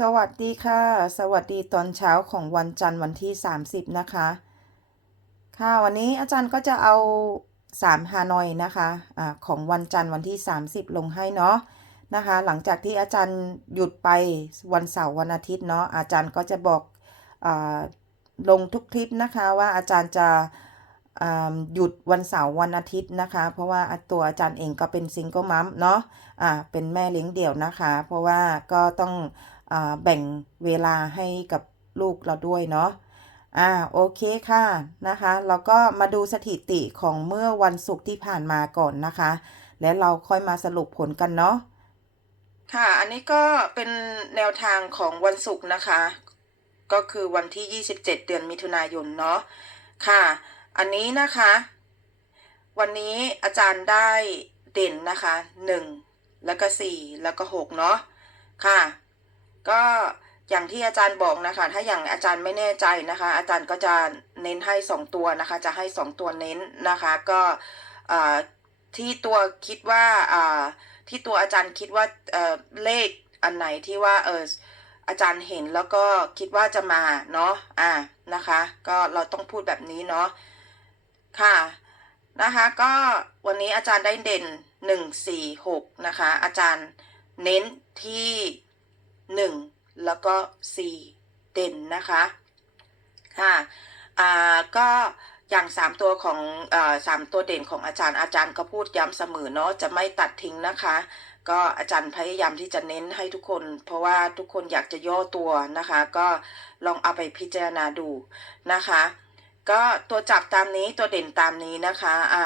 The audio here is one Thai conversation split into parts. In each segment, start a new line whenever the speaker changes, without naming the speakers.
สวัสดีค่ะ สวัสดีตอนเช้าของวันจันทร์วันที่ 30 นะคะ ค่ะวันนี้อาจารย์ก็จะเอา3ฮานอยนะคะอะของวันจันทร์วันที่ 30 ลงให้เนาะนะคะ หลังจากที่อาจารย์หยุดไปวันเสาร์วันอาทิตย์เนาะอาจารย์ก็จะบอกอลงทุกคลิปนะคะว่าอาจารย์จะหยุดวันเสาร์วันอาทิตย์นะคะ เพราะว่าตัวอาจารย์เองก็เป็นซิงเกิลมัมเนาะอ่าเป็นแม่เลี้ยงเดี่ยวนะคะ เพราะว่าก็ต้อง แบ่งเวลาให้กับลูกเราด้วยเนาะอ่าโอเคค่ะนะคะเราก็มาดูสถิติของเมื่อวันศุกร์ที่ผ่านมาก่อนนะคะ และเราค่อยมาสรุปผลกันเนาะค่ะ อันนี้ก็เป็นแนวทางของวันศุกร์นะคะ ก็คือวันที่ 27 เดือนมิถุนายนเนาะค่ะ อันนี้นะคะ วันนี้อาจารย์ได้เด่นนะคะ 1 แล้วก็ 4 แล้วก็ 6 เนาะค่ะ ก็อย่างที่อาจารย์บอกนะคะ ถ้าอย่างอาจารย์ไม่แน่ใจนะคะ อาจารย์ก็จะเน้นให้ 2 ตัวนะคะ จะให้ 2 ตัวเน้นนะคะ ก็ที่ตัวคิดว่าที่ตัวอาจารย์คิดว่าเเลขอันไหนที่ว่าเอออาจารย์เห็นแล้วก็คิดว่าจะมาเนาะอ่านะคะ ก็เราต้องพูดแบบนี้เนาะค่ะนะคะก็วันนี้อาจารย์ได้เด่นหนึ่งสี่หกนะคะอาจารย์เน้นที่ หนึ่งแล้วก็สี่เด่นนะคะค่ะอ่าก็อย่างสามตัวของอสามตัวเด่นของอาจารย์อาจารย์ก็พูดย้ำเสมอเนาะจะไม่ตัดทิ้งนะคะ ก็อาจารย์พยายามที่จะเน้นให้ทุกคน เพราะว่าทุกคนอยากจะย่อตัวนะคะ ก็ลองเอาไปพิจารณาดูนะคะ ก็ตัวจับตามนี้ตัวเด่นตามนี้นะคะอ่า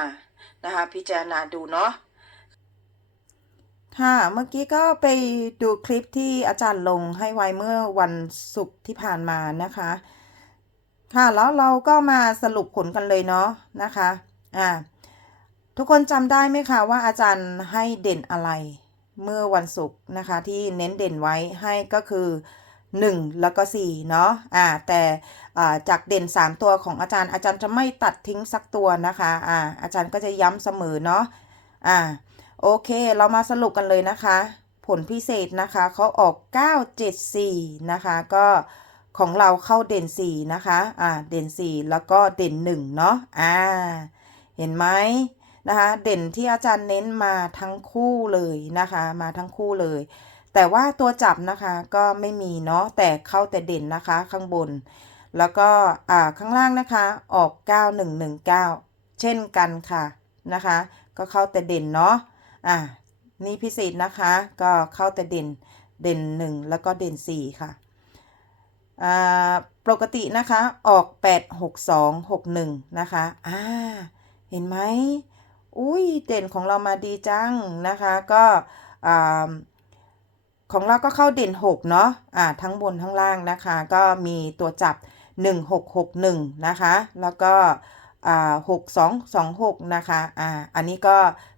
นะคะ พิจารณาดูเนาะ ค่ะ เมื่อกี้ก็ไปดูคลิปที่อาจารย์ลงให้ไว้เมื่อวันศุกร์ที่ผ่านมานะคะ ค่ะ แล้วเราก็มาสรุปผลกันเลยเนาะนะคะ อ่า ทุกคนจำได้ไหมคะว่าอาจารย์ให้เด่นอะไร เมื่อวันศุกร์นะคะ ที่เน้นเด่นไว้ให้ก็คือ 1 แล้วก็4เนาะ อ่า แต่อ่าจากเด่น 3 ตัวของอาจารย์อาจารย์จะไม่ตัดทิ้งสักตัวนะคะ อ่า อาจารย์ก็จะย้ำเสมอเนาะ อ่า โอเค เรามาสรุปกันเลยนะคะ ผลพิเศษนะคะเขาออก 974 นะคะ ก็ของเราเข้าเด่น 4 นะคะ อ่า เด่น 4 แล้วก็เด่น 1 เนาะอ่า เห็นไหมนะคะ เด่นที่อาจารย์เน้นมาทั้งคู่เลยนะคะ มาทั้งคู่เลย แต่ว่าตัวจับนะคะก็ไม่มีเนาะ แต่เข้าแต่เด่นนะคะข้างบน แล้วก็ อ่า ข้างล่างนะคะ ออก 9119 เช่นกันค่ะ นะคะ ก็เข้าแต่เด่นเนาะ อ่านี่พิเศษนะคะ ก็เข้าแต่เด่นเด่น 1 แล้วก็เด่น 4 ค่ะอ่าปกตินะคะออก 8 6 2 6 1 นะคะอ่าเห็นไหมอุ้ยเด่นของเรามาดีจังนะคะก็อ่าของเราก็เข้าเด่น 6 เนาะอ่าทั้งบนทั้งล่างนะคะ ก็มีตัวจับ 1661 นะคะ แล้วก็ หกสอ่า6226นะคะอ่าอันนี้ก็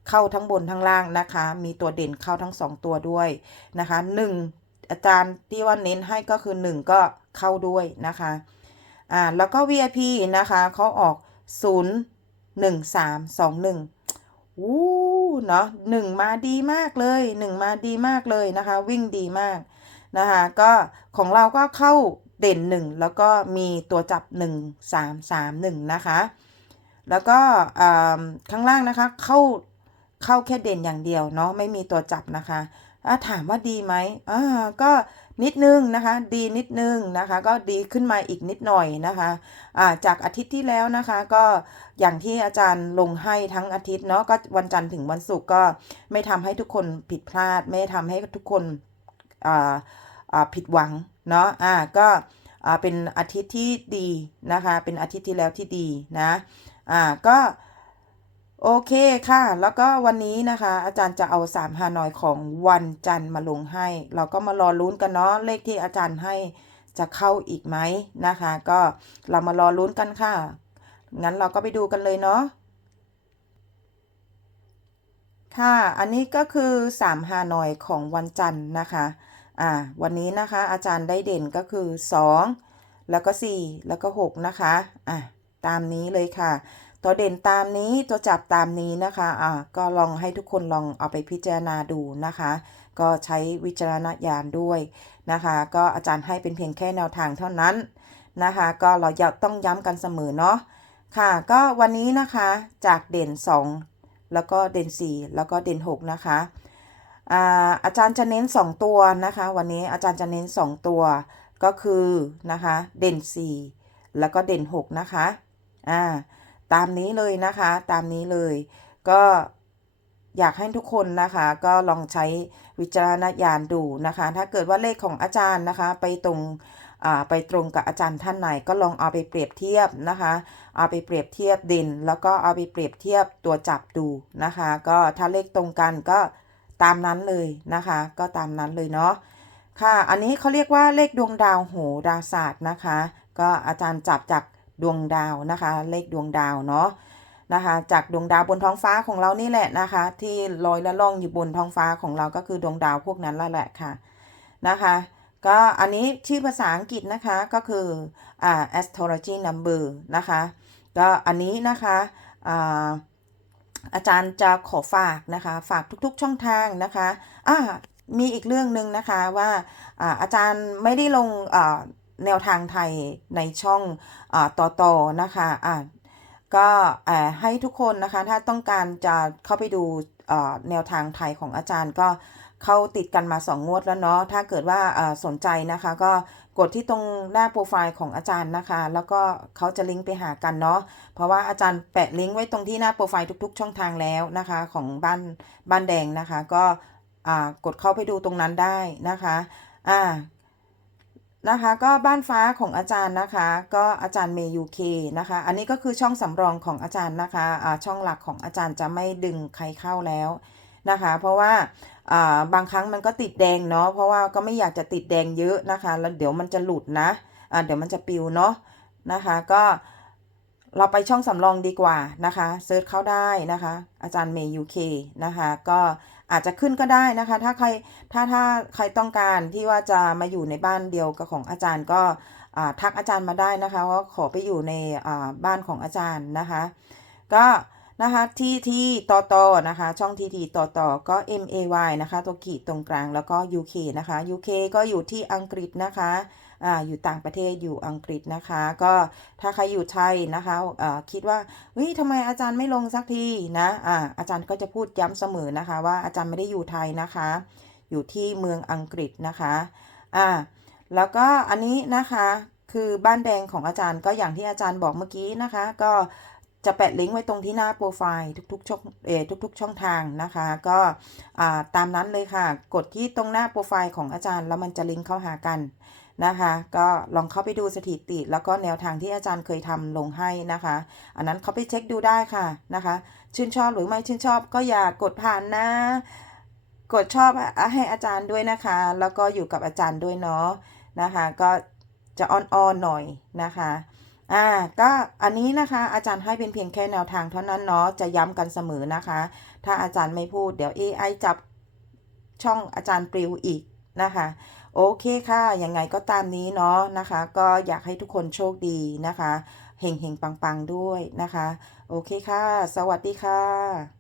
เข้าทั้งบนทั้งล่างนะคะ มีตัวเด่นเข้าทั้ง2ตัวด้วยนะคะ1อาจารย์ที่ว่าเน้นให้ก็คือ1ก็เข้าด้วยนะคะอ่าแล้วก็ VIP นะคะเขาออก0 1 3 2 1อู้เนาะหนึ่งมาดีมากเลยหนึ่งมาดีมากเลยนะคะ วิ่งดีมากนะคะก็ของเราก็เข้าเด่นหนึ่งแล้วก็มีตัวจับหนึ่งสามสามหนึ่งนะคะ แล้วก็ข้างล่างนะคะ เข้าเข้าแค่เด่นอย่างเดียวเนาะไม่มีตัวจับนะคะถ้าถามว่าดีไหมอ่าก็นิดนึงนะคะ ดีนิดนึงนะคะ ก็ดีขึ้นมาอีกนิดหน่อยนะคะอ่าจากอาทิตย์ที่แล้วนะคะ ก็อย่างที่อาจารย์ลงให้ทั้งอาทิตย์เนาะก็วันจันทร์ถึงวันศุกร์ก็ไม่ทำให้ทุกคนผิดพลาด ไม่ทำให้ทุกคนอ่าอ่าผิดหวังเนาะอ่าก็อ่าเป็นอาทิตย์ที่ดีนะคะ เป็นอาทิตย์ที่แล้วที่ดีนะ อ่าก็โอเคค่ะ แล้วก็วันนี้นะคะ อาจารย์จะเอา3ฮานอยของวันจันทร์มาลงให้ เราก็มารอลุ้นกันเนาะเลขที่อาจารย์ให้จะเข้าอีกไหมนะคะ ก็เรามารอลุ้นกันค่ะ งั้นเราก็ไปดูกันเลยเนาะค่ะ อันนี้ก็คือ3ฮานอยของวันจันทร์นะคะ อ่า วันนี้นะคะ อาจารย์ได้เด่นก็คือ2แล้วก็4แล้วก็6นะคะ อะ ตามนี้เลยค่ะ ตัวเด่นตามนี้ตัวจับตามนี้นะคะอ่าก็ลองให้ทุกคนลองเอาไปพิจารณาดูนะคะ ก็ใช้วิจารณญาณด้วยนะคะ ก็อาจารย์ให้เป็นเพียงแค่แนวทางเท่านั้นนะคะ ก็เราอยากต้องย้ำกันเสมอเนาะค่ะก็วันนี้นะคะจากเด่น 2 แล้วก็เด่น 4 แล้วก็เด่น 6 นะคะอ่าอาจารย์จะเน้น 2 ตัวนะคะ วันนี้อาจารย์จะเน้น 2 ตัวก็คือนะคะเด่น 4 แล้วก็เด่น 6 นะคะ อ่าตามนี้เลยนะคะ ตามนี้เลย ก็อยากให้ทุกคนนะคะ ก็ลองใช้วิจารณญาณดูนะคะ ถ้าเกิดว่าเลขของอาจารย์นะคะ ไปตรงอ่าไปตรงกับอาจารย์ท่านไหนก็ลองเอาไปเปรียบเทียบนะคะ เอาไปเปรียบเทียบเด่นแล้วก็เอาไปเปรียบเทียบตัวจับดูนะคะ ก็ถ้าเลขตรงกันก็ตามนั้นเลยนะคะ ก็ตามนั้นเลยเนาะค่ะ อันนี้เขาเรียกว่าเลขดวงดาวโหราศาสตร์นะคะ ก็อาจารย์จับจาก ดวงดาวนะคะ เลขดวงดาวเนาะนะคะ จากดวงดาวบนท้องฟ้าของเรานี่แหละนะคะ ที่ลอยและล่องอยู่บนท้องฟ้าของเราก็คือดวงดาวพวกนั้นแล้วแหละค่ะนะคะก็อันนี้ชื่อภาษาอังกฤษนะคะก็คืออ่า astrology number นะคะก็อันนี้นะคะอ่าอาจารย์จะขอฝากนะคะ ฝากทุกๆช่องทางนะคะอ่ามีอีกเรื่องหนึ่งนะคะว่าอ่าอาจารย์ไม่ได้ลงอ่า แนวทางไทยในช่องอต่อต่อนะคะอ่าก็ให้ทุกคนนะคะถ้าต้องการจะเข้าไปดูแนวทางไทยของอาจารย์ก็เข้าติดกันมา 2 งวดแล้วเนาะถ้าเกิดว่าสนใจนะคะ ก็กดที่ตรงหน้าโปรไฟล์ของอาจารย์นะคะ แล้วก็เขาจะลิงก์ไปหากันเนาะเพราะว่าอาจารย์แปะลิงก์ไว้ตรงที่หน้าโปรไฟล์ทุก ๆ ช่องทางแล้วนะคะของบ้านบ้านแดงนะคะ ก็กดเข้าไปดูตรงนั้นได้นะคะอ่า นะคะก็บ้านฟ้าของอาจารย์นะคะ ก็อาจารย์เมยูเคนะคะ อันนี้ก็คือช่องสำรองของอาจารย์นะคะอ่าช่องหลักของอาจารย์จะไม่ดึงใครเข้าแล้วนะคะ เพราะว่าอ่าบางครั้งมันก็ติดแดงเนาะเพราะว่าก็ไม่อยากจะติดแดงเยอะนะคะ แล้วเดี๋ยวมันจะหลุดนะอ่าเดี๋ยวมันจะปิวเนาะนะคะก็เราไปช่องสำรองดีกว่านะคะเซิร์ชเข้าได้นะคะ อาจารย์เมย์ยูเคนะคะ ก็ อาจจะขึ้นก็ได้นะคะ ถ้าใครถ้าถ้าใครต้องการที่ว่าจะมาอยู่ในบ้านเดียวกับของอาจารย์ก็ทักอาจารย์มาได้นะคะว่าขอไปอยู่ในบ้านของอาจารย์นะคะ ก็นะคะที่ที่ต่อต่อนะคะ ช่องทีทีต่อต่อก็ M A Y นะคะ ตัวขีดตรงกลางแล้วก็ U K นะคะ U K ก็อยู่ที่อังกฤษนะคะ ออยู่ต่างประเทศอยู่อังกฤษนะคะ ก็ถ้าใครอยู่ไทยนะคะคิดว่าเฮ้ยทำไมอาจารย์ไม่ลงสักทีนะอ่าอาจารย์ก็จะพูดย้ำเสมอนะคะ ว่าอาจารย์ไม่ได้อยู่ไทยนะคะ อยู่ที่เมืองอังกฤษนะคะอ่าแล้วก็อันนี้นะคะคือบ้านแดงของอาจารย์ก็อย่างที่อาจารย์บอกเมื่อกี้นะคะ ก็จะแปะลิงก์ไว้ตรงที่หน้าโปรไฟล์ทุกๆช่องเอทุก ๆ ช่องทางนะคะ ก็ตามนั้นเลยค่ะ กดที่ตรงหน้าโปรไฟล์ของอาจารย์แล้วมันจะลิงก์เข้าหากัน นะคะ ก็ลองเข้าไปดูสถิติ แล้วก็แนวทางที่อาจารย์เคยทำลงให้นะคะ อันนั้นเขาไปเช็คดูได้ค่ะนะคะ ชื่นชอบหรือไม่ชื่นชอบก็อย่ากดผ่านนะ กดชอบให้อาจารย์ด้วยนะคะ แล้วก็อยู่กับอาจารย์ด้วยเนาะนะคะ ก็จะอ่อนๆหน่อยนะคะอ่าก็อันนี้นะคะอาจารย์ให้เป็นเพียงแค่แนวทางเท่านั้นเนาะจะย้ำกันเสมอนะคะ ถ้าอาจารย์ไม่พูดเดี๋ยว AI จับช่องอาจารย์ปลิวอีกนะคะ โอเคค่ะยังไงก็ตามนี้เนาะนะคะ ก็อยากให้ทุกคนโชคดีนะคะเฮงเฮงปังปังๆด้วยนะคะ โอเคค่ะ สวัสดีค่ะ